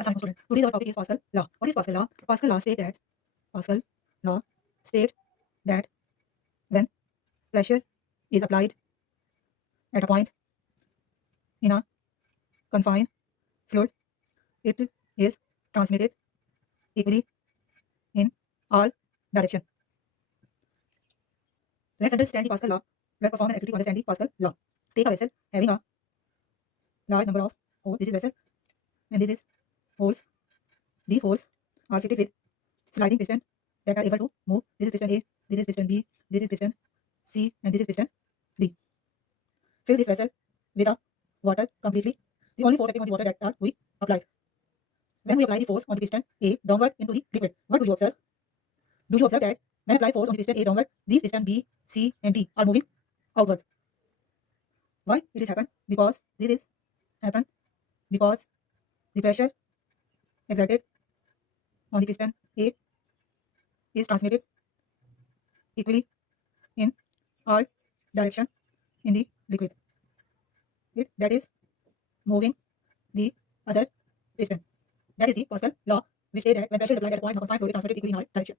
Assalamualaikum student. Today's our topic is Pascal law. What is Pascal law? Pascal law state that when pressure is applied at a point in a confined fluid, it is transmitted equally in all direction. Let's understand the Pascal law. Let's perform an activity to understand the Pascal law. Take a vessel having a large number of holes. This is vessel and this is holes. These holes are fitted with sliding piston that are able to move. This is piston A, this is piston B, this is piston C, and this is piston D. Fill this vessel with a water completely. The only force acting on the water that are we applied. When we apply the force on the piston A downward into the liquid, what do you observe? Do you observe that when apply force on the piston A downward, these piston B, C, and D are moving outward? Why it is happened? Because this is happen because the pressure exerted on the piston A is transmitted equally in all direction in the liquid. That is moving the other piston. That is the Pascal law, which say that when pressure is applied at a point of a confined fluid, it transmitted equally in all direction.